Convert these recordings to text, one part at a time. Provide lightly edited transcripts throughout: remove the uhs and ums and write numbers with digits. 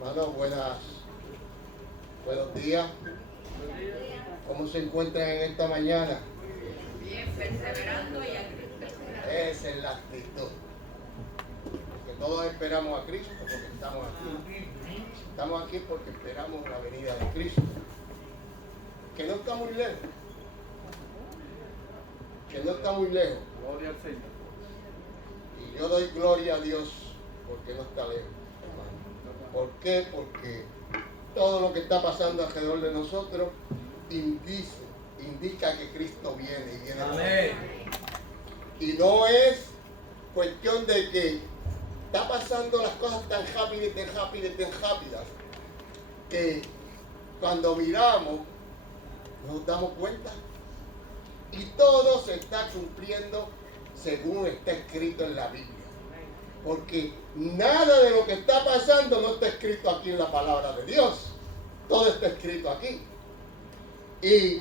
Hermanos, buenos días. ¿Cómo se encuentran en esta mañana? Bien, perseverando y a Cristo esperando. Esa es la actitud. Porque todos esperamos a Cristo porque estamos aquí. Estamos aquí porque esperamos la venida de Cristo. Que no está muy lejos. Que no está muy lejos. Gloria al Señor. Y yo doy gloria a Dios porque no está lejos. ¿Por qué? Porque todo lo que está pasando alrededor de nosotros indica que Cristo viene y viene. Amén. Y no es cuestión de que está pasando las cosas tan rápidas, que cuando miramos nos damos cuenta y todo se está cumpliendo según está escrito en la Biblia. Porque nada de lo que está pasando no está escrito aquí en la palabra de Dios. Todo está escrito aquí. Y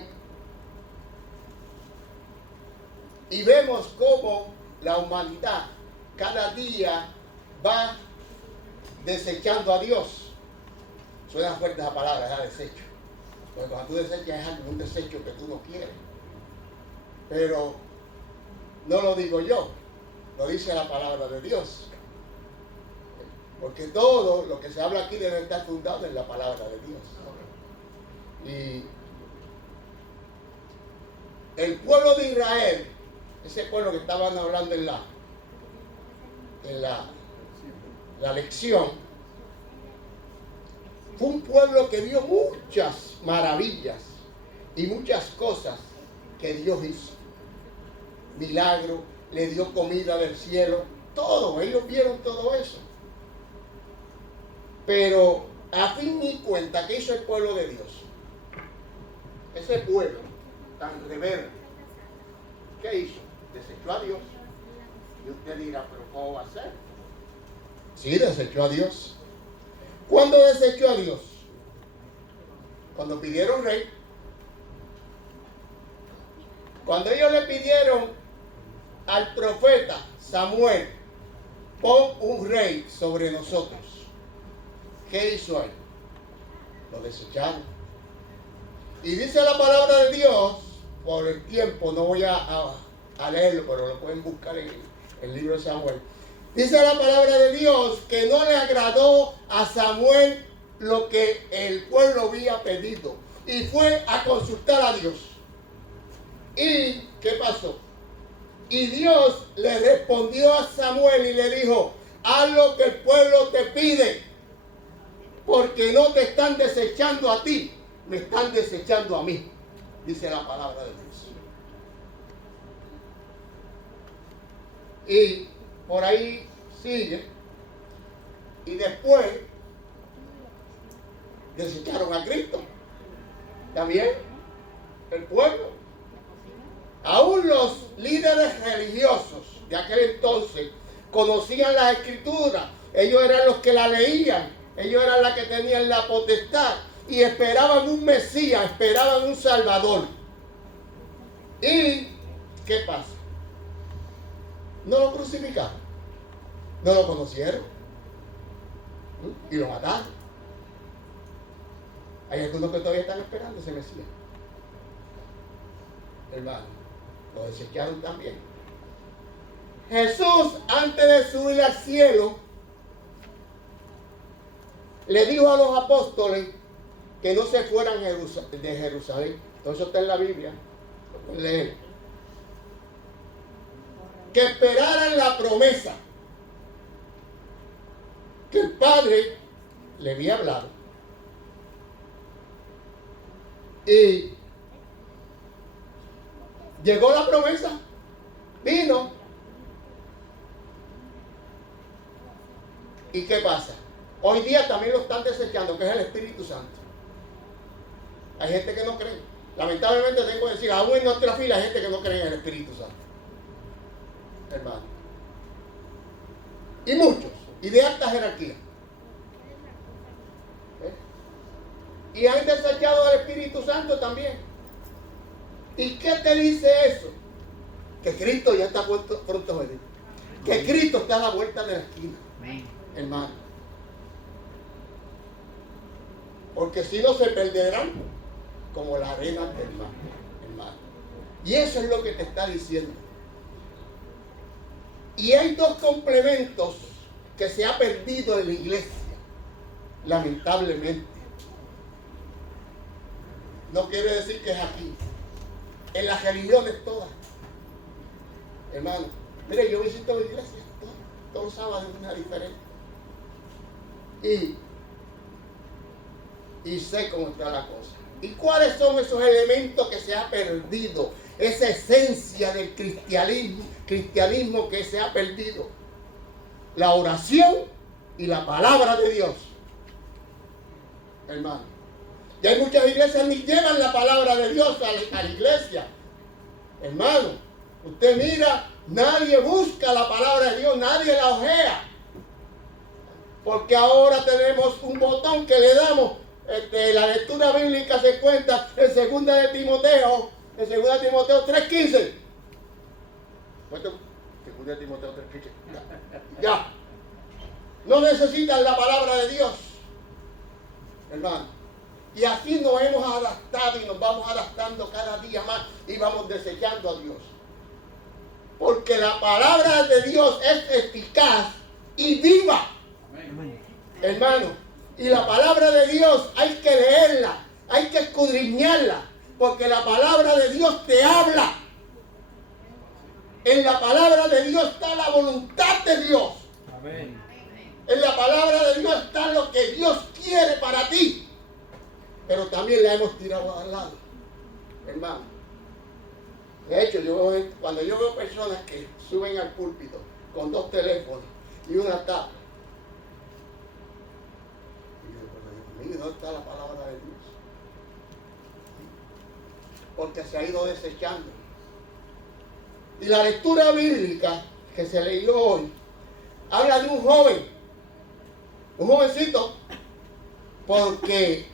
vemos cómo la humanidad cada día va desechando a Dios. Suena fuerte esa palabra, es desecho. Porque cuando tú desechas es un desecho que tú no quieres. Pero no lo digo yo, lo dice la palabra de Dios. Porque todo lo que se habla aquí debe estar fundado en la palabra de Dios. Y el pueblo de Israel, ese pueblo que estaban hablando en la lección, fue un pueblo que dio muchas maravillas y muchas cosas que Dios hizo. Milagro, le dio comida del cielo, todo, ellos vieron todo eso. Pero a fin y cuenta, ¿qué hizo el pueblo de Dios? Ese pueblo tan rebelde, ¿qué hizo? Desechó a Dios. Y usted dirá, ¿pero cómo va a ser? Sí, desechó a Dios. ¿Cuándo desechó a Dios? Cuando pidieron rey. Cuando ellos le pidieron al profeta Samuel, pon un rey sobre nosotros. ¿Qué hizo él? Lo desecharon. Y dice la palabra de Dios, por el tiempo, no voy a leerlo, pero lo pueden buscar en el libro de Samuel. Dice la palabra de Dios que no le agradó a Samuel lo que el pueblo había pedido. Y fue a consultar a Dios. ¿Y qué pasó? Y Dios le respondió a Samuel y le dijo, haz lo que el pueblo te pide. Porque no te están desechando a ti, me están desechando a mí, dice la palabra de Dios. Y por ahí sigue. Y después desecharon a Cristo. También el pueblo. Aún los líderes religiosos de aquel entonces conocían la Escritura. Ellos eran los que la leían. Ellos eran los que tenían la potestad y esperaban un Mesías, esperaban un Salvador. ¿Y qué pasa? No lo crucificaron, no lo conocieron y lo mataron. Hay algunos que todavía están esperando ese Mesías. Hermano, lo desecharon también. Jesús, antes de subir al cielo, le dijo a los apóstoles que no se fueran de Jerusalén. Todo eso está en la Biblia. Lo pueden leer. Que esperaran la promesa que el Padre le había hablado. Y llegó la promesa. Vino. ¿Y qué pasa? Hoy día también lo están desechando, que es el Espíritu Santo. Hay gente que no cree. Lamentablemente tengo que decir, aún en nuestra fila hay gente que no cree en el Espíritu Santo. Hermano. Y muchos. Y de alta jerarquía. Y han desechado al Espíritu Santo también. ¿Y qué te dice eso? Que Cristo ya está pronto a venir. Que Cristo está a la vuelta de la esquina. Hermano. porque si no se perderán como la arena del mar, hermano. Y eso es lo que te está diciendo. Y hay dos complementos que se ha perdido en la iglesia, lamentablemente. No quiere decir que es aquí, en las religiones todas, hermano. Mire, yo visito la iglesia todos los sábados es una diferente. Y sé cómo está la cosa. ¿Y cuáles son esos elementos que se ha perdido? Esa esencia del cristianismo que se ha perdido. La oración y la palabra de Dios. Hermano. Y hay muchas iglesias que ni llevan la palabra de Dios a la iglesia. Hermano, usted mira, nadie busca la palabra de Dios, nadie la ojea. Porque ahora tenemos un botón que le damos. La lectura bíblica se cuenta en 2 de Timoteo, en 2 de Timoteo 3:15. 2 de Timoteo 3:15. Ya. No necesitan la palabra de Dios, hermano. Y así nos hemos adaptado y nos vamos adaptando cada día más y vamos desechando a Dios. Porque la palabra de Dios es eficaz y viva. Amén. Hermano. Y la palabra de Dios hay que leerla, hay que escudriñarla, porque la palabra de Dios te habla. En la palabra de Dios está la voluntad de Dios. Amén. En la palabra de Dios está lo que Dios quiere para ti. Pero también la hemos tirado al lado, hermano. De hecho, cuando yo veo personas que suben al púlpito con 2 teléfonos y una tapa, ¿dónde está la palabra de Dios? Porque se ha ido desechando. Y la lectura bíblica que se leyó hoy habla de un jovencito, porque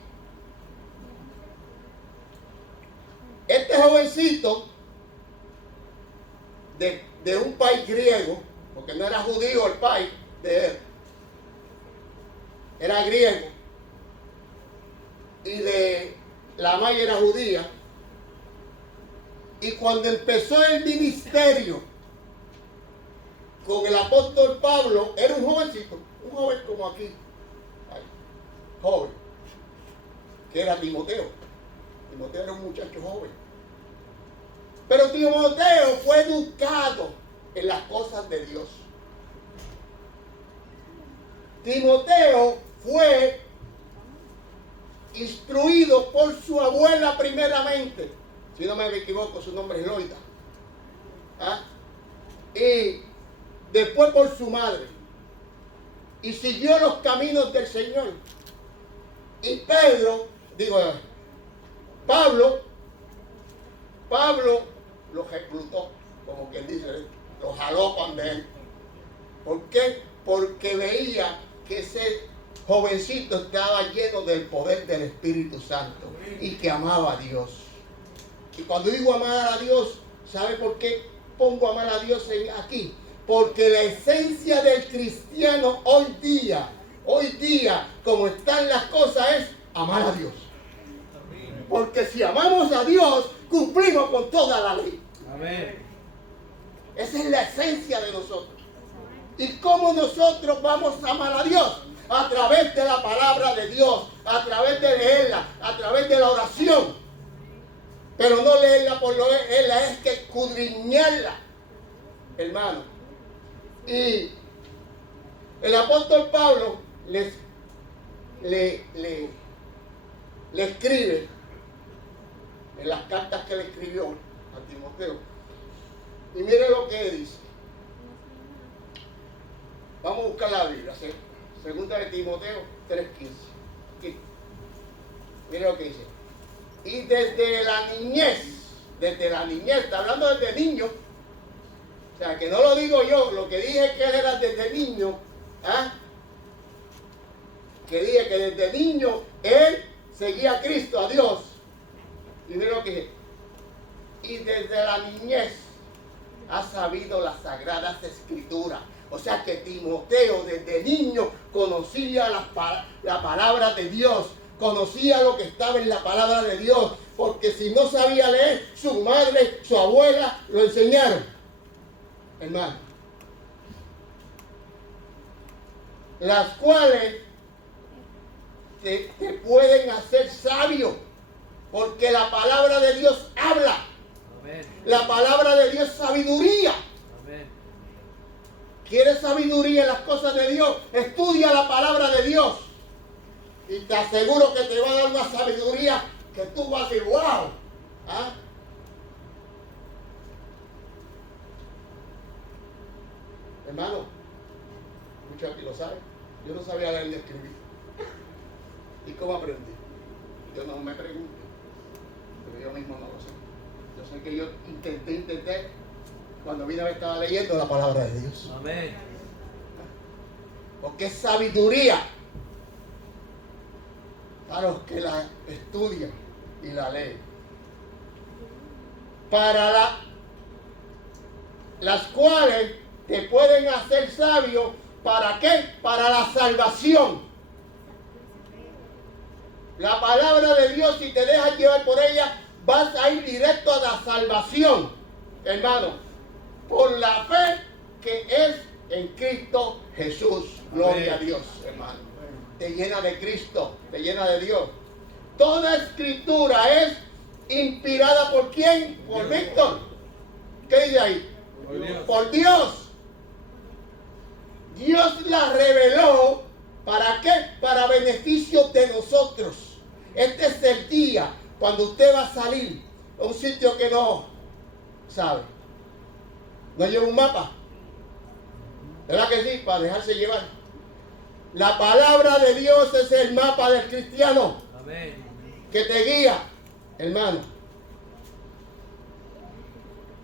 este jovencito de un país griego, porque no era judío el país de él, era griego, y de la madre era judía. Y cuando empezó el ministerio con el apóstol Pablo, era un jovencito, un joven como aquí, joven, que era Timoteo. Timoteo era un muchacho joven. Pero Timoteo fue educado en las cosas de Dios. Timoteo fue instruido por su abuela primeramente, si no me equivoco, su nombre es Loida, y después por su madre, y siguió los caminos del Señor. Y Pablo lo reclutó, como quien dice, lo jaló con él. ¿Por qué? Porque veía que ese jovencito estaba lleno del poder del Espíritu Santo y que amaba a Dios. Y cuando digo amar a Dios, ¿sabe por qué pongo amar a Dios aquí? Porque la esencia del cristiano hoy día, como están las cosas, es amar a Dios. Porque si amamos a Dios, cumplimos con toda la ley. Amén. Esa es la esencia de nosotros. ¿Y cómo nosotros vamos a amar a Dios? A través de la palabra de Dios, a través de leerla, a través de la oración. Pero no leerla por leerla, es que escudriñarla, hermano. Y el apóstol Pablo le escribe en las cartas que le escribió a Timoteo. Y mire lo que dice. Vamos a buscar la Biblia, ¿sí? 2 de Timoteo 3:15. Aquí. Mire lo que dice. Y desde la niñez, está hablando desde niño. O sea, que no lo digo yo, lo que dije que él era desde niño. Que dije que desde niño él seguía a Cristo, a Dios. Y mire lo que dice. Y desde la niñez ha sabido las sagradas escrituras. O sea que Timoteo desde niño conocía la palabra de Dios, conocía lo que estaba en la palabra de Dios, porque si no sabía leer, su madre, su abuela lo enseñaron. Hermano, las cuales te pueden hacer sabio, porque la palabra de Dios habla. Amén. La palabra de Dios es sabiduría. Amén. ¿Quieres sabiduría en las cosas de Dios? Estudia la palabra de Dios. Y te aseguro que te va a dar una sabiduría que tú vas a decir, wow. ¿Ah? Hermano, muchos aquí lo saben. Yo no sabía leer ni escribir. ¿Y cómo aprendí? Yo no me pregunto. Pero yo mismo no lo sé. Yo sé que yo intenté. Cuando vine a ver estaba leyendo la palabra de Dios. Amén. Porque es sabiduría para los que la estudian y la leen. Para las cuales te pueden hacer sabio. ¿Para qué? Para la salvación. La palabra de Dios, si te dejas llevar por ella, vas a ir directo a la salvación, hermano. Por la fe que es en Cristo Jesús. Gloria a Dios, hermano. Te llena de Cristo, te llena de Dios. Toda escritura es inspirada por ¿quién? Por Víctor. ¿Qué dice ahí? Por Dios. Por Dios. Dios la reveló. ¿Para qué? Para beneficio de nosotros. Este es el día cuando usted va a salir a un sitio que no sabe. No lleva un mapa. ¿Verdad que sí? Para dejarse llevar. La palabra de Dios es el mapa del cristiano. Amén. Que te guía, hermano.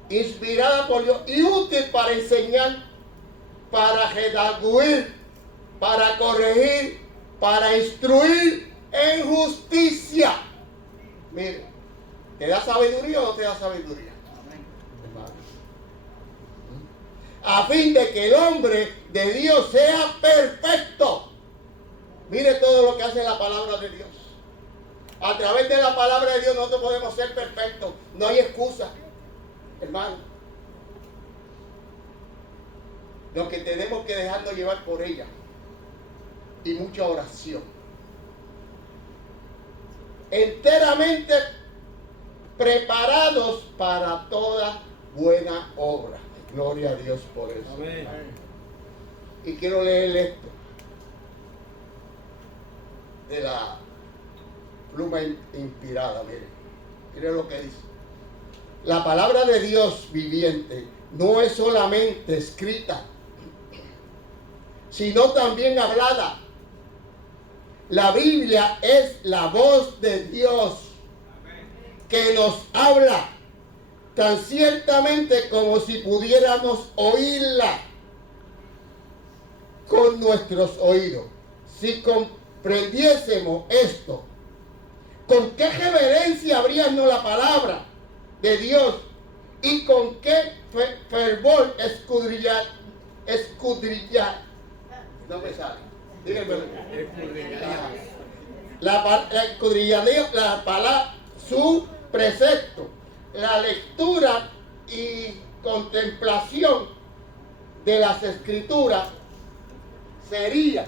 Inspirada por Dios y útil para enseñar, para redarguir, para corregir, para instruir en justicia. Mire, ¿te da sabiduría o no te da sabiduría? Hermano. A fin de que el hombre de Dios sea perfecto. Mire todo lo que hace la palabra de Dios. A través de la palabra de Dios nosotros podemos ser perfectos. No hay excusa, hermano. Lo que tenemos que dejarnos llevar por ella. Y mucha oración. Enteramente preparados para toda buena obra. Gloria a Dios por eso. Amén. Y quiero leer esto de la pluma inspirada. Mire lo que dice. La palabra de Dios viviente no es solamente escrita, sino también hablada. La Biblia es la voz de Dios que nos habla tan ciertamente como si pudiéramos oírla con nuestros oídos. Si comprendiésemos esto, ¿con qué reverencia abríamos la palabra de Dios y con qué fervor escudriñar? No me sale. Díganme. Escudriñaría la palabra, su precepto, la lectura y contemplación de las escrituras serían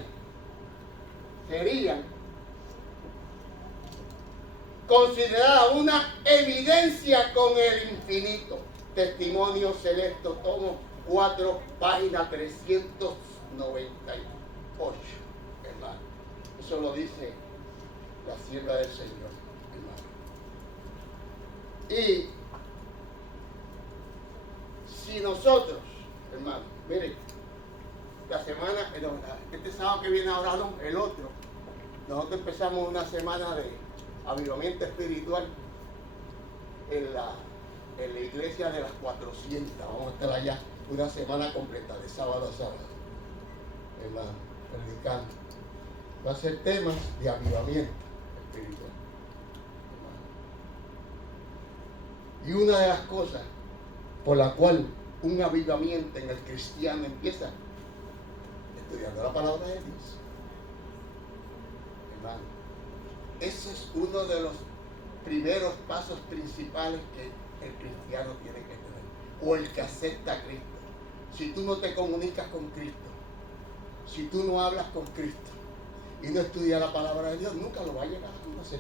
consideradas una evidencia con el infinito. Testimonio Celeste, tomo 4, página 398. Hermano, eso lo dice la sierva del Señor, hermano. Y si nosotros, hermano, miren, la semana, este sábado que viene ahora, no, el otro, nosotros empezamos una semana de avivamiento espiritual en la iglesia de las 400. Vamos a estar allá una semana completa, de sábado a sábado, hermano, predicando. Va a ser temas de avivamiento espiritual, hermano. Y una de las cosas por la cual un avivamiento en el cristiano empieza estudiando la palabra de Dios, hermano. Ese es uno de los primeros pasos principales que el cristiano tiene que tener, o el que acepta a Cristo. Si tú no te comunicas con Cristo, si tú no hablas con Cristo y no estudias la palabra de Dios, nunca lo vas a llegar a conocer.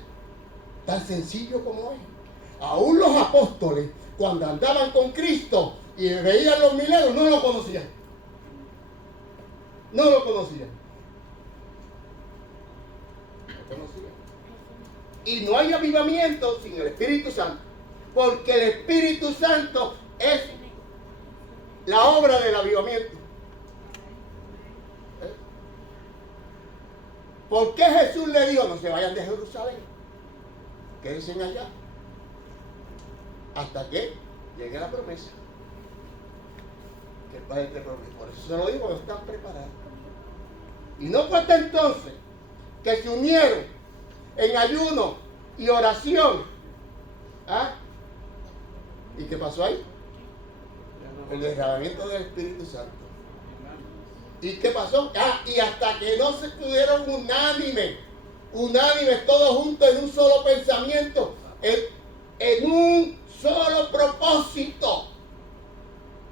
Tan sencillo como es. Aún los apóstoles, cuando andaban con Cristo y veían los milagros, no lo conocían. No lo conocían. No conocían. Y no hay avivamiento sin el Espíritu Santo, porque el Espíritu Santo es la obra del avivamiento. ¿Por qué Jesús le dijo, no se vayan de Jerusalén, quédense allá hasta que llegue la promesa? Que el Padre te promete. Por eso se lo digo, no están preparados. Y no fue hasta entonces que se unieron en ayuno y oración. ¿Ah? ¿Y qué pasó ahí? El derramamiento del Espíritu Santo. ¿Y qué pasó? Y hasta que no se estuvieron unánimes todos juntos en un solo pensamiento, en un solo propósito.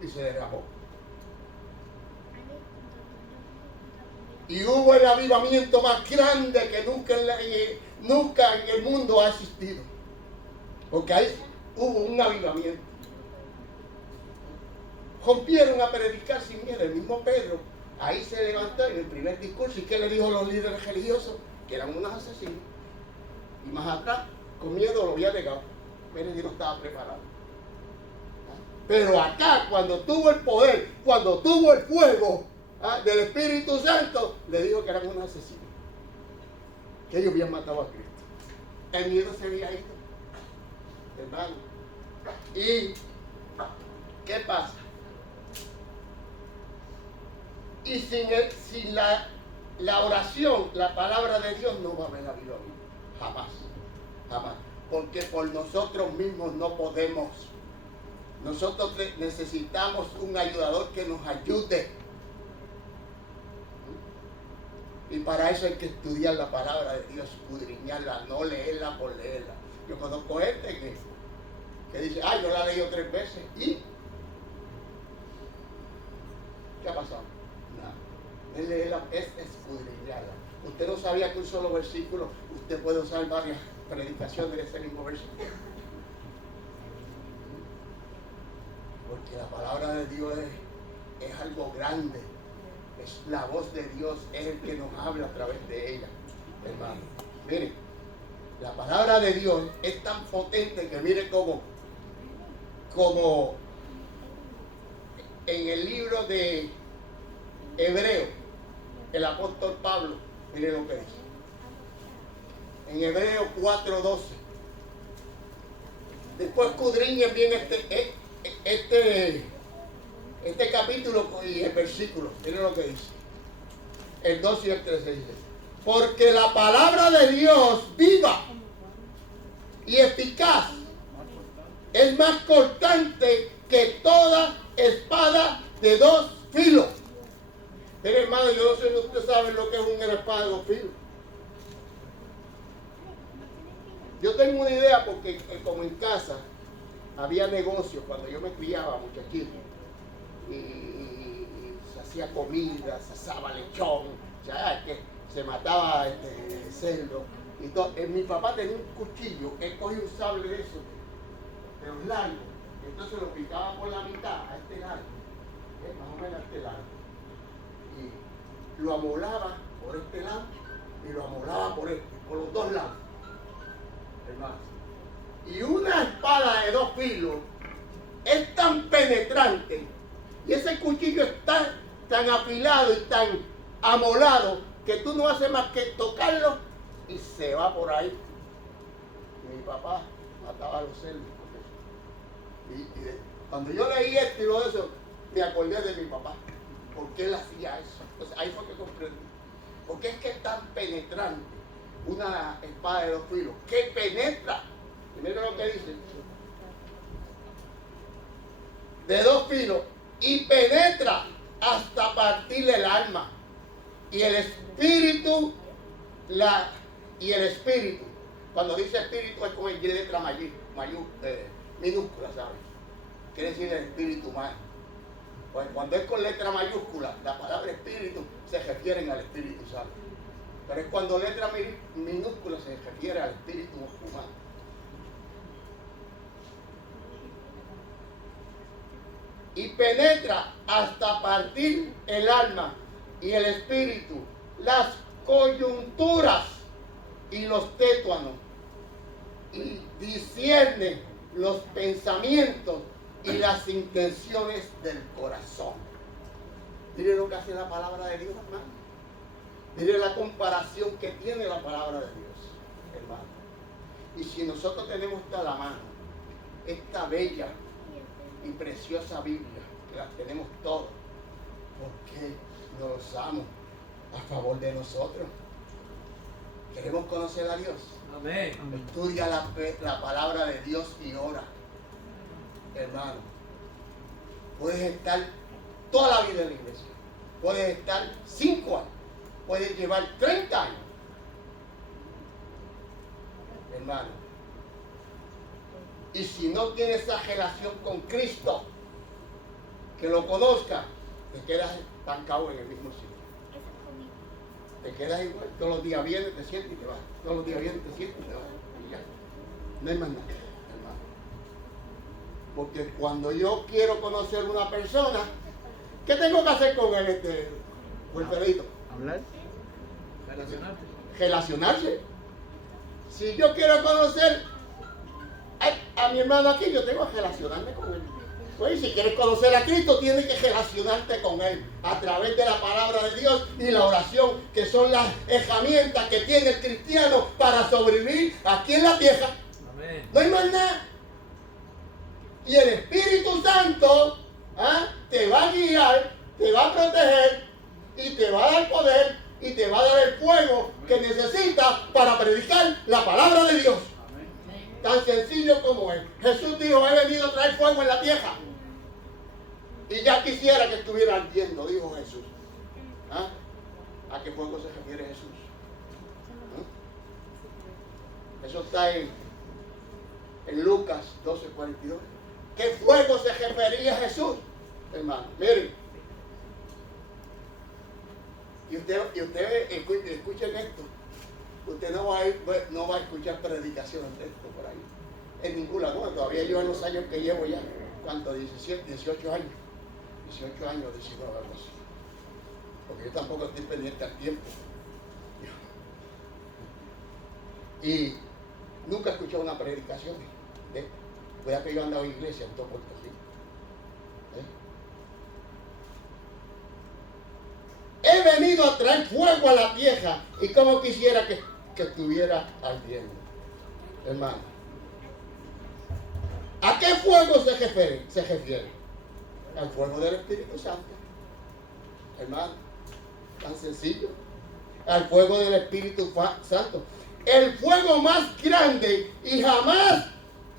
Y se derramó. Y hubo el avivamiento más grande que nunca en el mundo ha existido. Porque ahí hubo un avivamiento. Rompieron a predicar sin miedo. El mismo Pedro ahí se levantó en el primer discurso. ¿Y qué le dijo a los líderes religiosos? Que eran unos asesinos. Y más atrás, con miedo lo había negado. Pero él no estaba preparado. Pero acá, cuando tuvo el poder, cuando tuvo el fuego del Espíritu Santo, le dijo que eran unos asesinos. Que ellos habían matado a Cristo. El miedo se había ido. Hermano. ¿Y qué pasa? Y sin la oración, la palabra de Dios no va a haber avivamiento. Jamás. Jamás. Porque por nosotros mismos no podemos. Nosotros necesitamos un ayudador que nos ayude. Y para eso hay que estudiar la palabra de Dios, escudriñarla, no leerla por leerla. Yo conozco gente que dice, yo la he leído 3 veces. ¿Y qué ha pasado? Nada. Leerla es escudriñarla. Usted no sabía que un solo versículo, usted puede usar varias predicaciones de ese mismo versículo. Porque la palabra de Dios es algo grande. Es la voz de Dios, es el que nos habla a través de ella, hermano. Miren, la palabra de Dios es tan potente que mire como en el libro de Hebreo, el apóstol Pablo, mire lo que dice. En Hebreo 4:12. Después escudriñen bien este capítulo y el versículo. Miren lo que dice. El 2 y el 13 dice: porque la palabra de Dios viva y eficaz es más cortante que toda espada de 2 filos. Mire, hermano, yo no sé si usted sabe lo que es una espada de 2 filos. Yo tengo una idea porque como en casa había negocios cuando yo me criaba, muchachito. Y se hacía comida, se asaba lechón, que se mataba cerdo. Y todo. Mi papá tenía un cuchillo, él cogía un sable de eso, de los largos, entonces lo picaba por la mitad, a este lado, más o menos a este lado. Y lo amolaba por este lado y lo amolaba por los 2 lados. Hermano. Y una espada de 2 filos es tan penetrante. Y ese cuchillo está tan afilado y tan amolado que tú no haces más que tocarlo y se va por ahí. Y mi papá mataba a los cerdos. Y cuando yo leí esto y lo de eso, me acordé de mi papá. ¿Por qué él hacía eso? Entonces ahí fue que comprendí. Porque es que es tan penetrante una espada de 2 filos. Que penetra. Y mira lo que dice. De 2 filos. Y penetra hasta partirle el alma y el espíritu Cuando dice espíritu es con letra minúscula, ¿sabes? Quiere decir el espíritu humano. Pues cuando es con letra mayúscula, la palabra espíritu se refiere al Espíritu Santo. Pero es cuando letra minúscula se refiere al espíritu humano. Y penetra hasta partir el alma y el espíritu, las coyunturas y los tétuanos, y discierne los pensamientos y las intenciones del corazón. Mire lo que hace la palabra de Dios, hermano. Mire la comparación que tiene la palabra de Dios, hermano. Y si nosotros tenemos a la mano esta bella y preciosa Biblia, que la tenemos todos, ¿por qué no la usamos a favor de nosotros? Queremos conocer a Dios. Amén. Estudia la palabra de Dios y ora, hermano. Puedes estar toda la vida en la iglesia, puedes estar 5 años, puedes llevar 30 años, hermano. Y si no tienes esa relación con Cristo, que lo conozca, te quedas estancado en el mismo sitio. Te quedas igual. Todos los días vienes, te sientes y te vas. Todos los días vienes, te sientes y te vas. Y ya. No hay más nada, hermano. Porque cuando yo quiero conocer a una persona, ¿qué tengo que hacer con él, Wilfredito? ¿Hablar? Relacionarte. Relacionarse. Si yo quiero conocer a mi hermano aquí, yo tengo que relacionarme con él. Pues si quieres conocer a Cristo, tienes que relacionarte con Él a través de la palabra de Dios y la oración, que son las herramientas que tiene el cristiano para sobrevivir aquí en la tierra. Amén. No hay más nada. Y el Espíritu Santo te va a guiar, te va a proteger y te va a dar poder y te va a dar el fuego que necesitas para predicar la palabra de Dios. Tan sencillo como es. Jesús dijo, he venido a traer fuego en la tierra. Y ya quisiera que estuviera ardiendo, dijo Jesús. ¿A qué fuego se refiere Jesús? Eso está en Lucas 12:42. ¿Qué fuego se refería Jesús? Hermano, miren. Y ustedes escuchen esto. Usted no va a escuchar predicaciones de esto por ahí. En ninguna. Bueno, todavía yo en los años que llevo ya. ¿Cuánto? 17, 18 años. 18 años, 19, algo así. Porque yo tampoco estoy pendiente al tiempo. Y nunca he escuchado una predicación de esto. Cuidado que yo he andado en iglesia en todo Puerto Rico. He venido a traer fuego a la tierra y como quisiera que estuviera ardiendo. Hermano, ¿a qué fuego se refiere? Al fuego del Espíritu Santo. Hermano, tan sencillo. Al fuego del Espíritu Santo. El fuego más grande y jamás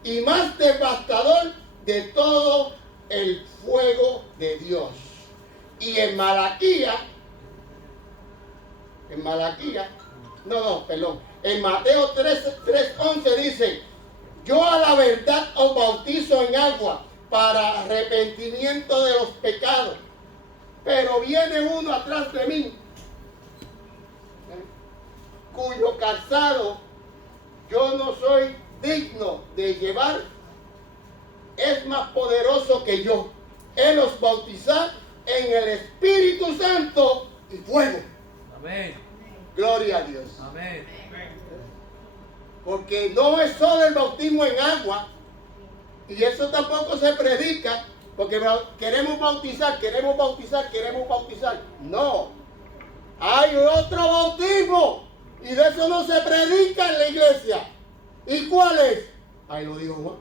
y más devastador de todo el fuego de Dios. Y en Malaquía, en Mateo 3:11 dice, yo a la verdad os bautizo en agua para arrepentimiento de los pecados, pero viene uno atrás de mí, cuyo calzado yo no soy digno de llevar, es más poderoso que yo. Él os bautizará en el Espíritu Santo y fuego. Amén. Gloria a Dios. Amén. Porque no es solo el bautismo en agua, y eso tampoco se predica, porque queremos bautizar. No, hay otro bautismo, y de eso no se predica en la iglesia. ¿Y cuál es? Ahí lo dijo Juan.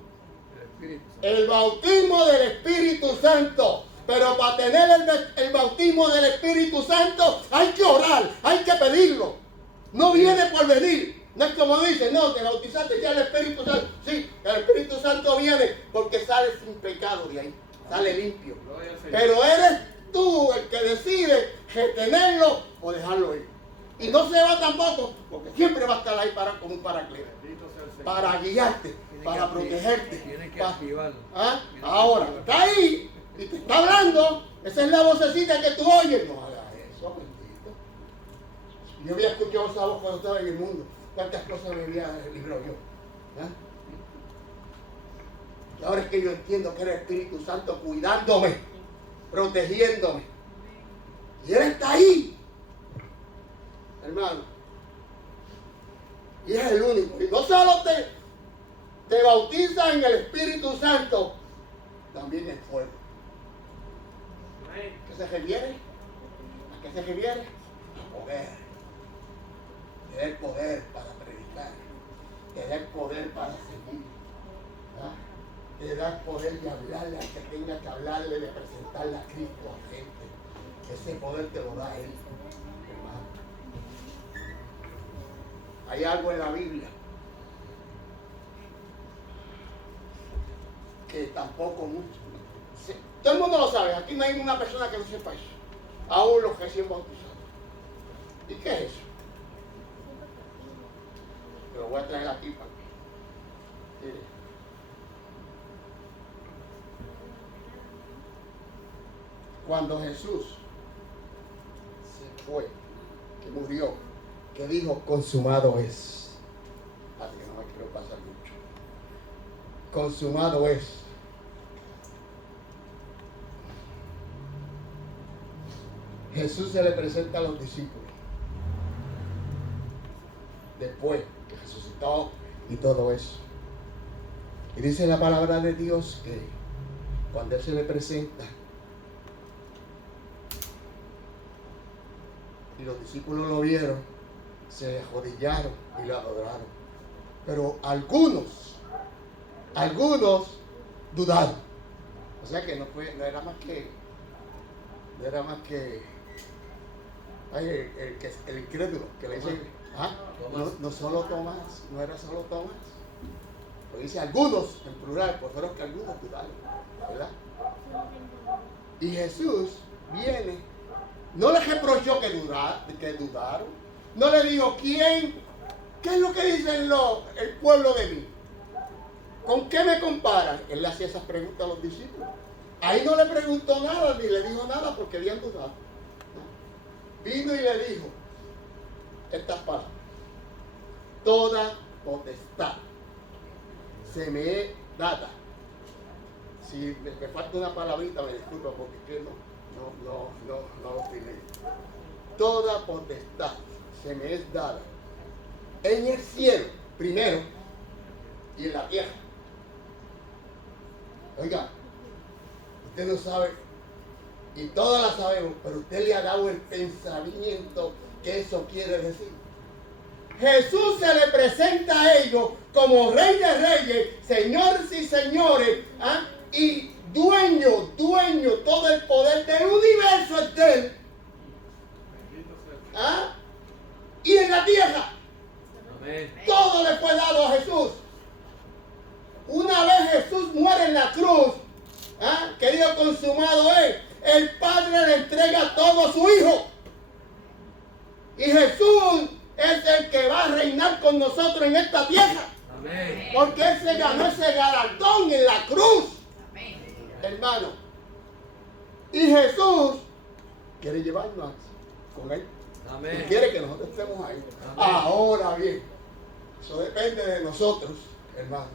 El bautismo del Espíritu Santo. Pero para tener el bautismo del Espíritu Santo hay que orar, hay que pedirlo. No viene por venir. No es como dice, no, te bautizaste ya el Espíritu Santo. Sí, el Espíritu Santo viene porque sale sin pecado de ahí, sale limpio. Pero eres tú el que decide retenerlo o dejarlo ir. Y no se va tampoco, porque siempre va a estar ahí para, como un paracleto. Para guiarte, para protegerte. Tiene que activarlo. ¿Ah? Ahora, está ahí y te está hablando. Esa es la vocecita que tú oyes. No hagas eso, bendito. Yo había escuchado esa voz cuando estaba en el mundo. ¿Cuántas cosas me había librado yo? ¿Ah? Y ahora es que yo entiendo que era el Espíritu Santo cuidándome, protegiéndome. Y Él está ahí, hermano. Y es el único. Y no solo te bautiza en el Espíritu Santo, también en fuego. ¿Qué se refiere? ¿A qué se refiere? A poder. Tener poder para predicar. Tener poder para seguir. ¿Ah? Te da poder de hablarle al que tenga que hablarle, de presentarle a Cristo a gente. Ese poder te lo da Él, hermano. Hay algo en la Biblia que tampoco mucho. Todo el mundo lo sabe, aquí no hay una persona que no sepa eso. Aún los recién bautizados. ¿Y qué es eso? Te lo voy a traer aquí para que. Mire. Cuando Jesús se fue, que murió, que dijo, consumado es. Así que no me quiero pasar mucho. Consumado es. Jesús se le presenta a los discípulos. Después que resucitó y todo eso. Y dice la palabra de Dios que cuando Él se le presenta, y los discípulos lo vieron, se arrodillaron y lo adoraron. Pero algunos dudaron. O sea que no era más que el incrédulo que le dice, no solo Tomás, no era solo Tomás. Lo dice algunos en plural, por fueron que algunos dudaron, ¿verdad? Y Jesús viene. No les reprochó que dudaron. No le dijo, ¿qué es lo que dicen el pueblo de mí? ¿Con qué me comparan? Él le hacía esas preguntas a los discípulos. Ahí no le preguntó nada, ni le dijo nada porque habían dudado. Vino y le dijo estas palabras. Toda potestad se me es dada. Si me falta una palabrita, me disculpa porque es que no lo tiene. Toda potestad se me es dada en el cielo, primero, y en la tierra. Oiga, usted no sabe, y todas la sabemos, pero usted le ha dado el pensamiento que eso quiere decir. Jesús se le presenta a ellos como Rey de Reyes, Señores y Señores, y dueño, todo el poder del universo es de Él. Y en la tierra, amén, todo le fue dado a Jesús. Una vez Jesús muere en la cruz, que Dios consumado es, el Padre le entrega todo a su Hijo. Y Jesús es el que va a reinar con nosotros en esta tierra. Amén. Porque Él se ganó ese galardón en la cruz. Amén. Hermano. Y Jesús quiere llevarnos con Él. Amén. Y quiere que nosotros estemos ahí. Amén. Ahora bien, eso depende de nosotros, hermano.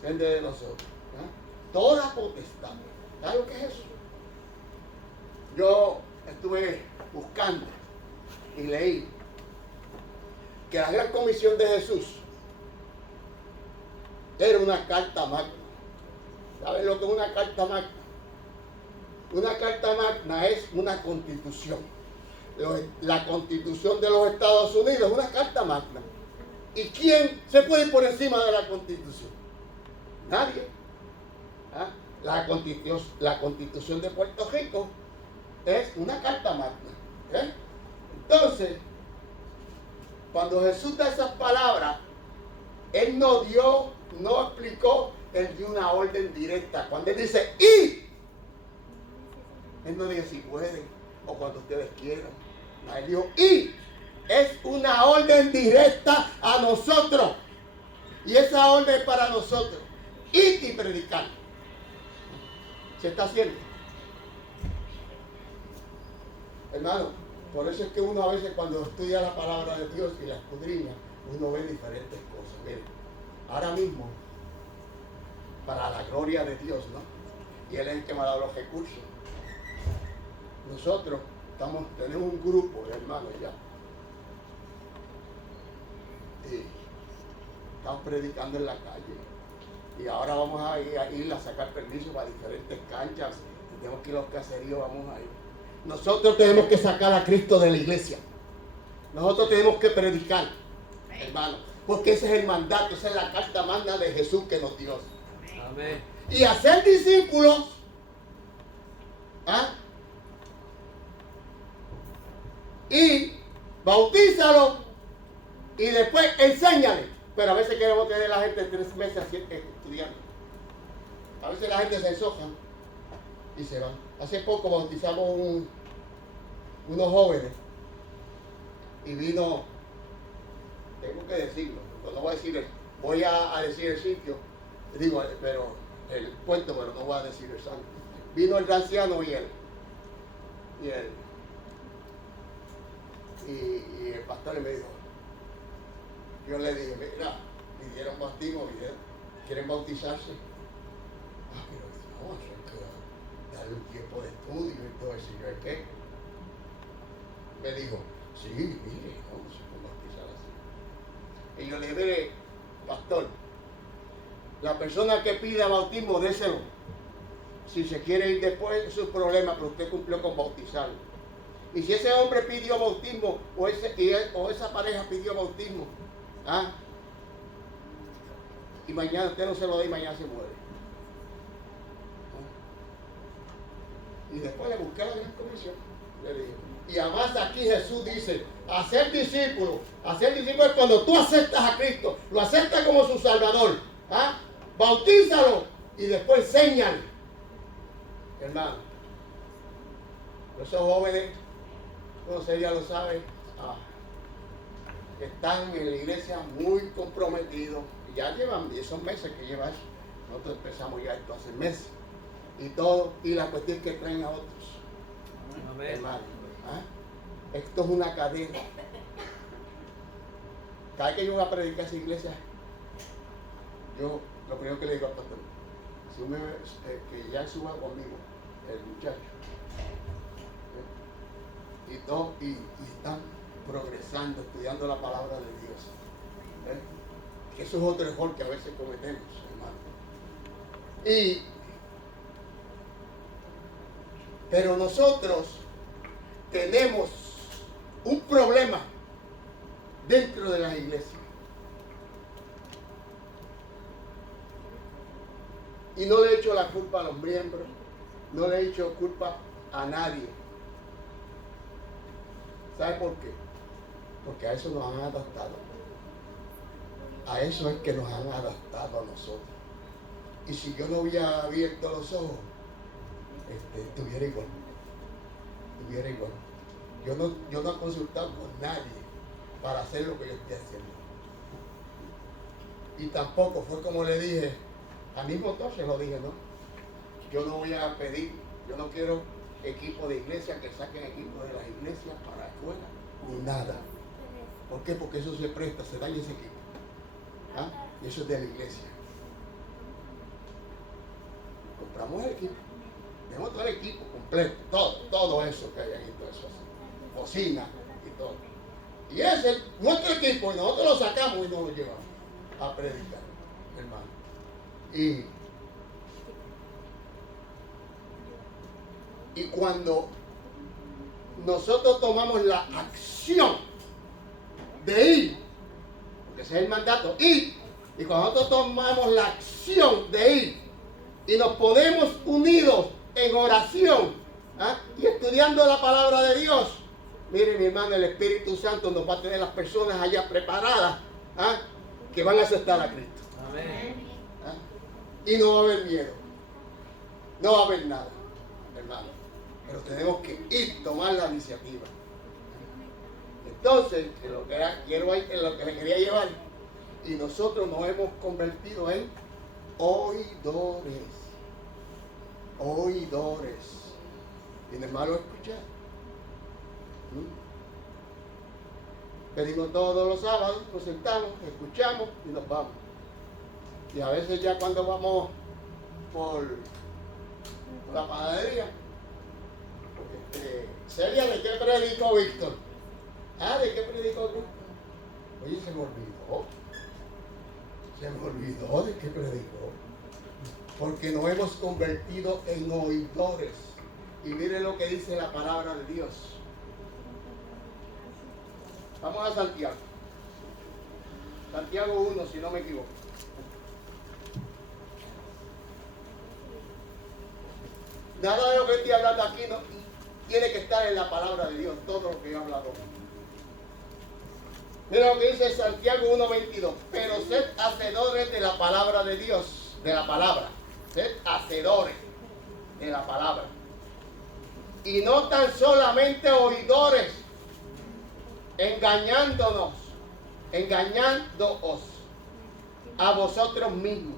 Depende de nosotros. Toda potestad. ¿Sabes lo que es eso? Yo estuve buscando y leí que la gran comisión de Jesús era una carta magna. ¿Saben lo que es una carta magna? Una carta magna es una constitución. La constitución de los Estados Unidos es una carta magna. ¿Y quién se puede ir por encima de la constitución? Nadie. La constitución de Puerto Rico es una carta magna. Entonces, cuando Jesús da esas palabras, Él no explicó, Él dio una orden directa. Cuando Él dice, ¡y! Él no dice si pueden o cuando ustedes quieran. Él dijo, ¡y! Es una orden directa a nosotros. Y esa orden es para nosotros. Id y predicar. Se está haciendo. Hermano, por eso es que uno a veces cuando estudia la palabra de Dios y la escudriña, uno ve diferentes cosas. Miren, ahora mismo, para la gloria de Dios, ¿no? Y Él es el que me ha dado los recursos. Nosotros tenemos un grupo de hermanos ya. Y estamos predicando en la calle. Y ahora vamos a ir a sacar permiso para diferentes canchas. Si tenemos que ir a los caseríos, vamos a ir. Nosotros tenemos que sacar a Cristo de la iglesia. Nosotros tenemos que predicar, hermano. Porque ese es el mandato, esa es la carta magna de Jesús que nos dio. Amén. Y hacer discípulos. ¿Ah? Y bautízalo y después enséñale. Pero a veces queremos tener a la gente 3 meses estudiando. A veces la gente se ensoja y se va. Hace poco bautizamos unos jóvenes y vino, tengo que decirlo, no voy a decir voy a decir el sitio, digo, pero el puerto, pero no voy a decir el santo. Vino el anciano y el pastor me dijo, yo le dije, mira, pidieron bautismo, quieren bautizarse. Ah, pero no, eso hay que darle un tiempo de estudio y todo eso. Y yo, ¿qué? Me dijo, sí, mire, no se puede bautizar así. Y yo le dije, mire, pastor, la persona que pida bautismo, déselo. Si se quiere ir después, es su problema, pero usted cumplió con bautizarlo. Y si ese hombre pidió bautismo, o esa pareja pidió bautismo, ¿ah? Y mañana usted no se lo da y mañana se muere. ¿Ah? Y después le busqué la gran comisión. Le dije. Y además aquí Jesús dice, hacer discípulos. Hacer discípulos es cuando tú aceptas a Cristo, lo aceptas como su Salvador. ¿Ah? Bautízalo y después enséñale. Hermano, esos jóvenes, no sé, ya lo saben, están en la iglesia muy comprometidos. Ya llevan 10 meses que lleva eso. Nosotros empezamos ya esto hace meses. Y todo, y la cuestión es que traen a otros. Amén. Hermano, ¿ah? Esto es una cadena. Cada vez que yo voy a predicar a esa iglesia, yo lo primero que le digo al pastor, que ya suba conmigo el muchacho. Y están progresando, estudiando la palabra de Dios. Que eso es otro error que a veces cometemos, hermano. Pero nosotros tenemos un problema dentro de las iglesias. Y no le he hecho la culpa a los miembros, no le he hecho culpa a nadie. ¿Sabe por qué? Porque a eso nos han adaptado. A eso es que nos han adaptado a nosotros. Y si yo no hubiera abierto los ojos, estuviera igual. Yo no he consultado con nadie para hacer lo que yo estoy haciendo. Y tampoco fue como le dije, a mismo entonces lo dije, ¿no? Yo no voy a pedir, yo no quiero equipo de iglesia que saquen equipo de las iglesias para la escuela, ni nada. ¿Por qué? Porque eso se presta, se daña ese equipo. ¿Ah? Y eso es de la iglesia. Compramos el equipo, tenemos todo el equipo completo, todo eso que hay ahí, todo eso así, cocina y todo. Y ese es nuestro equipo, y nosotros lo sacamos y nos lo llevamos a predicar, hermano. Y cuando nosotros tomamos la acción de ir, porque ese es el mandato, ir, y cuando nosotros tomamos la acción de ir y nos ponemos unidos en oración, ¿ah? Y estudiando la palabra de Dios, mire mi hermano, el Espíritu Santo nos va a tener las personas allá preparadas, ¿ah? Que van a aceptar a Cristo. Amén. ¿Ah? Y no va a haber miedo, no va a haber nada, hermano. Pero tenemos que ir, tomar la iniciativa. Entonces, en lo que le quería llevar, y nosotros nos hemos convertido en oidores. Oidores. ¿Tiene malo escuchar? Venimos todos los sábados, nos sentamos, escuchamos y nos vamos. Y a veces ya cuando vamos por la panadería, Celia, ¿de qué predicó Víctor? ¿De qué predicó Víctor? Oye, se me olvidó. Se me olvidó de qué predicó. Porque nos hemos convertido en oidores. Y miren lo que dice la palabra de Dios. Vamos a Santiago. Santiago 1, si no me equivoco. Nada de lo que estoy hablando aquí no tiene que estar en la palabra de Dios, todo lo que he hablado. Mira lo que dice Santiago 1:22. Pero sed hacedores de la palabra de Dios, de la palabra. Sed hacedores de la palabra. Y no tan solamente oidores, engañándoos a vosotros mismos.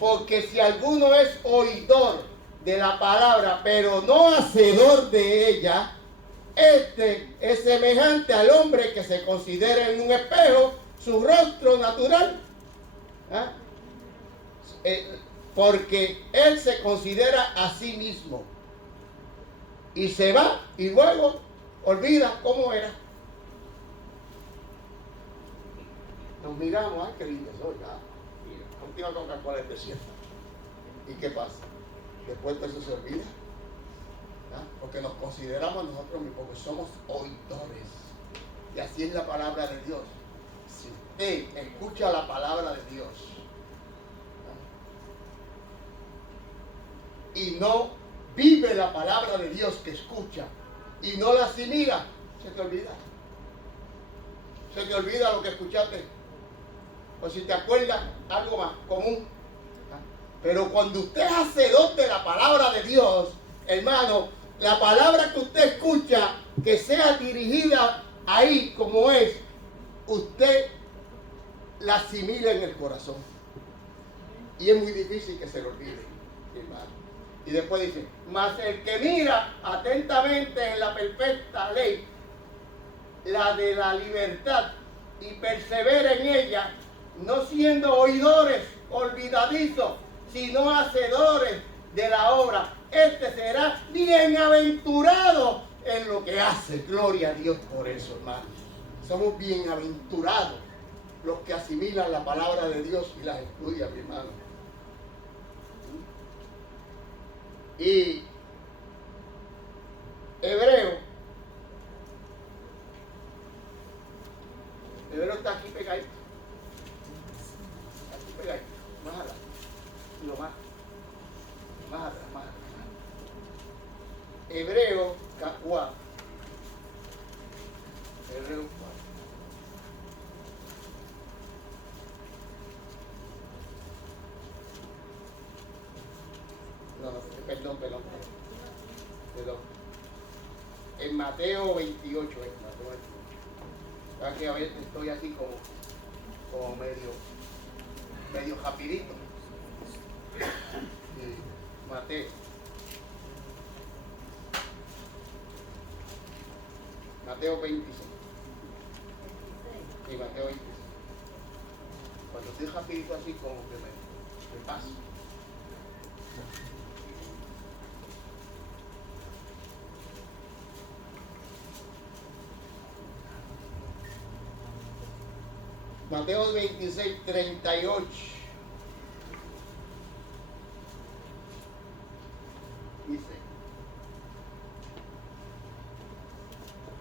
Porque si alguno es oidor de la palabra, pero no hacedor de ella, este es semejante al hombre que se considera en un espejo su rostro natural. Porque él se considera a sí mismo. Y se va y luego olvida cómo era. Nos miramos, qué lindo soy, última Coca-Cola del desierto. ¿Y qué pasa? Después de eso se olvida. Porque nos consideramos nosotros mismos, porque somos oidores. Y así es la palabra de Dios. Si usted escucha la palabra de Dios y no vive la palabra de Dios que escucha y no la asimila, se te olvida. Se te olvida lo que escuchaste. O si te acuerdas, algo más común. Pero cuando usted es hacedor de la palabra de Dios, hermano, la palabra que usted escucha, que sea dirigida ahí como es, usted la asimila en el corazón. Y es muy difícil que se lo olvide, hermano. Y después dice, mas el que mira atentamente en la perfecta ley, la de la libertad, y persevera en ella, no siendo oidores olvidadizos, sino hacedores de la obra, este será bienaventurado en lo que hace. Gloria a Dios por eso, hermano. Somos bienaventurados los que asimilan la palabra de Dios y la estudian, mi hermano. Y Hebreo está aquí pegadito. Aquí pegadito. Más atrás. Lo más atrás. Hebreo 4. Hebreo 4. Perdón. En Mateo 28. Que a veces estoy así como medio rapidito. Mateo 26. Sí, Mateo 26. Cuando estoy rapidito así como que me paso. Mateo 26, 38. Dice,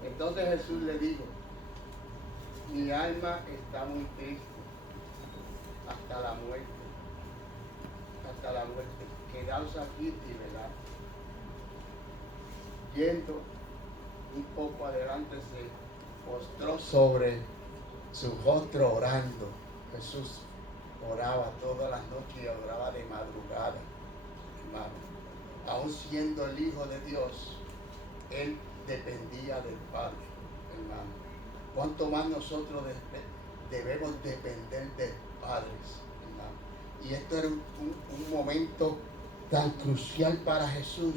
entonces Jesús le dijo, mi alma está muy triste hasta la muerte. Quedaos aquí y velad. Yendo un poco adelante se postró sobre su rostro orando. Jesús oraba todas las noches y oraba de madrugada, hermano. Aún siendo el Hijo de Dios, él dependía del Padre, hermano. ¿Cuánto más nosotros debemos depender de padres, hermano? Y esto era un momento tan crucial para Jesús,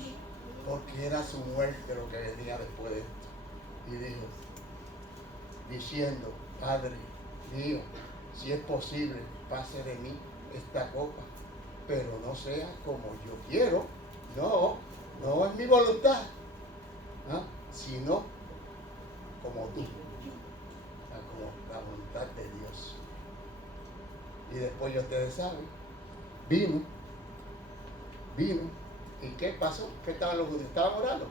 porque era su muerte lo que venía después de esto. Y dijo, diciendo, Padre mío, si es posible, pase de mí esta copa, pero no sea como yo quiero, no es mi voluntad, ¿ah? Sino como tú, como la voluntad de Dios. Y después ya ustedes saben, vino, ¿y qué pasó? ¿Qué estaban los judíos? ¿Estaban orando?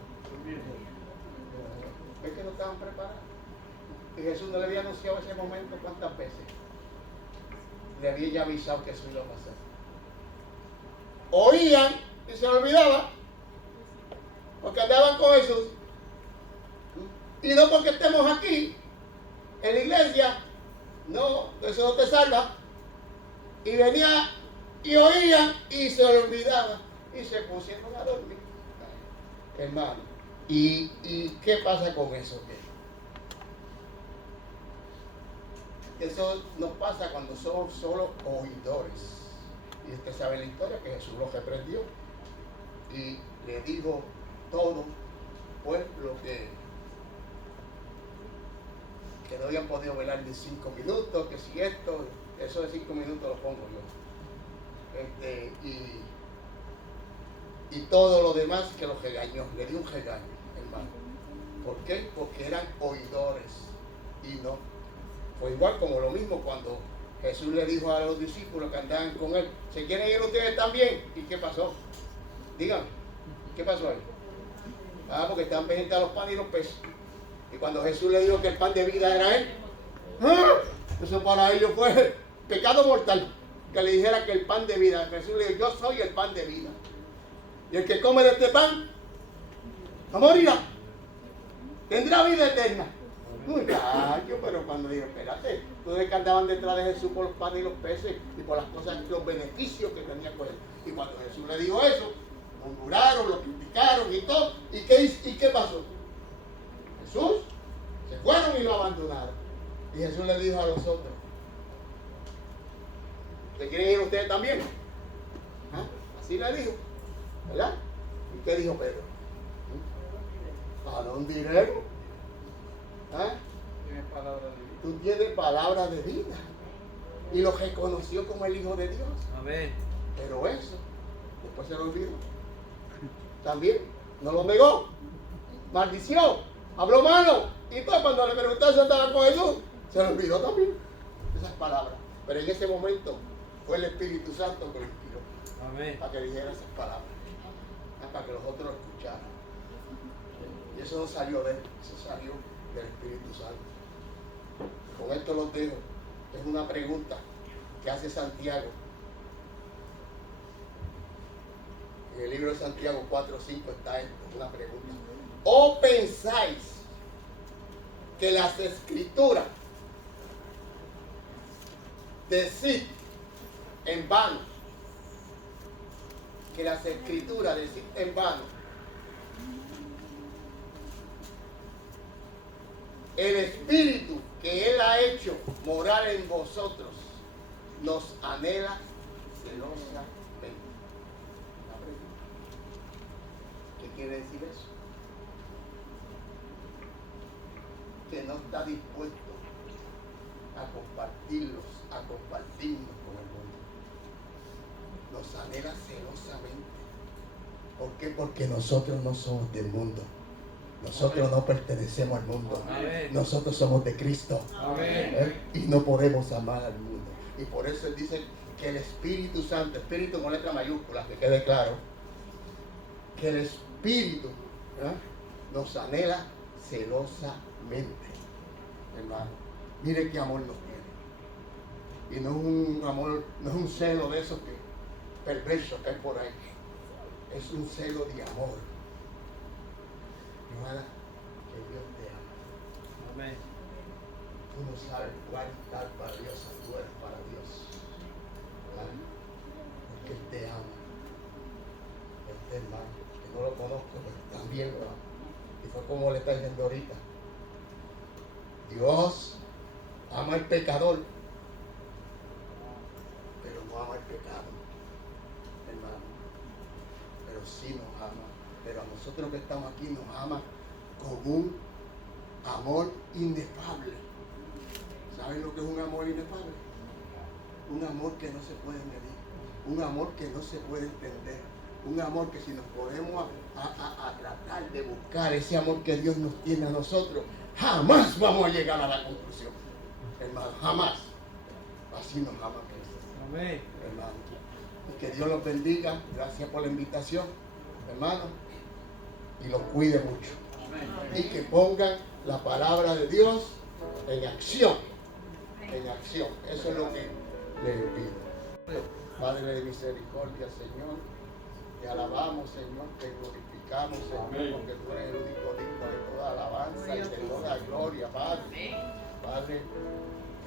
¿Ves que no estaban preparados? Y Jesús no le había anunciado ese momento cuántas veces. Le había ya avisado que eso iba a pasar. Oían y se olvidaba, porque andaban con Jesús. Y no porque estemos aquí, en la iglesia, no, eso no te salva. Y venía y oían y se olvidaba y se pusieron a dormir, hermano. ¿Y qué pasa con eso? Eso nos pasa cuando somos solo oidores. Y usted sabe la historia que Jesús los reprendió y le dijo todo, pues lo que no habían podido velar de 5 minutos, que si esto, eso de 5 minutos lo pongo yo. Y todo lo demás que los regañó, le dio un regaño, hermano. ¿Por qué? Porque eran oidores y no. Fue igual como lo mismo cuando Jesús le dijo a los discípulos que andaban con él, ¿se quieren ir ustedes también? ¿Y qué pasó? Díganme, ¿qué pasó ahí? Porque estaban pendientes a los panes y los peces. Y cuando Jesús le dijo que el pan de vida era él, eso para ellos fue pecado mortal, que le dijera que el pan de vida. Jesús le dijo, yo soy el pan de vida. Y el que come de este pan, no morirá, tendrá vida eterna. Muchacho, pero cuando digo, espérate, ustedes que andaban detrás de Jesús por los panes y los peces y por las cosas, los beneficios que tenía con él. Y cuando Jesús le dijo eso, murmuraron, lo criticaron y todo. ¿Y qué pasó? Jesús se fueron y lo abandonaron. Y Jesús le dijo a los otros, ¿se quieren ir ustedes también? Así le dijo, ¿verdad? ¿Y qué dijo Pedro? ¿A dónde iremos? Tienes palabra de vida. Tú tienes palabra de vida. Y lo reconoció como el Hijo de Dios. Amén. Pero eso, después se lo olvidó. También, no lo negó. Maldició, habló malo. Y todo, cuando le preguntaron si andaba con Jesús, se lo olvidó también esas palabras. Pero en ese momento fue el Espíritu Santo que lo inspiró. Amén. Para que dijera esas palabras. Para que los otros lo escucharan. Y eso no salió de él, eso salió del Espíritu Santo. Con esto los dejo. Es una pregunta que hace Santiago. En el libro de Santiago 4:5 está esto, una pregunta. ¿O pensáis que las Escrituras deciden en vano? Que las Escrituras deciden en vano. El Espíritu que Él ha hecho morar en vosotros nos anhela celosamente. ¿Qué quiere decir eso? Que no está dispuesto a compartirnos con el mundo. Nos anhela celosamente. ¿Por qué? Porque nosotros no somos del mundo. Nosotros no pertenecemos al mundo. Amén. Nosotros somos de Cristo. Amén. Y no podemos amar al mundo. Y por eso Él dice que el Espíritu Santo, Espíritu con letra mayúscula, que quede claro, que el Espíritu nos anhela celosamente. Hermano, mire qué amor nos tiene. Y no es un amor, no es un celo de esos que perversos que hay por ahí. Es un celo de amor. Hermana, que Dios te ama. Amén. Tú no sabes cuál tal valiosa tú eres para Dios. ¿Verdad? Porque Él te ama. Este hermano, que no lo conozco, pero también lo ama. Y fue como le está diciendo ahorita. Dios ama al pecador, pero no ama el pecado, hermano. Pero sí nos ama. Pero a nosotros que estamos aquí nos ama con un amor inefable. ¿Saben lo que es un amor inefable? Un amor que no se puede medir, un amor que no se puede entender, un amor que si nos podemos a tratar de buscar ese amor que Dios nos tiene a nosotros, jamás vamos a llegar a la conclusión, hermano, jamás. Así nos ama Cristo, Amén. hermano. Y que Dios los bendiga, gracias por la invitación, hermano, y los cuide mucho. Y que pongan la palabra de Dios en acción, eso es lo que les pido. Padre de misericordia, Señor, te alabamos, Señor, te glorificamos, Señor, porque tú eres el único digno de toda alabanza y de toda gloria, Padre. Padre,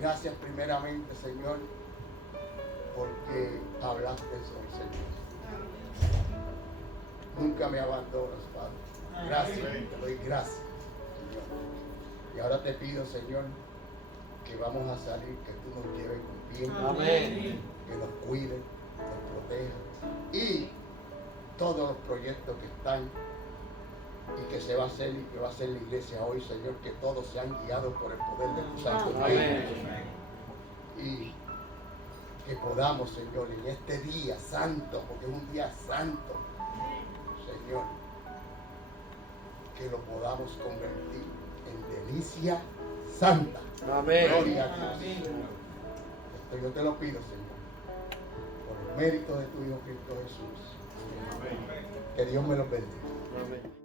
gracias primeramente, Señor, porque hablaste hoy, Señor. Nunca me abandonas, Padre. Gracias, te doy gracias, Señor. Y ahora te pido, Señor, que vamos a salir, que tú nos lleves con bien. Amén. Que nos cuide, nos proteja. Y todos los proyectos que están y que se va a hacer y que va a hacer la iglesia hoy, Señor, que todos sean guiados por el poder de tu Santo Espíritu. Y que podamos, Señor, en este día santo, porque es un día santo, Señor, que lo podamos convertir en delicia santa. Amén. Gloria a Dios. Esto yo te lo pido, Señor, por los méritos de tu Hijo Cristo Jesús. Que Dios me los bendiga. Amén.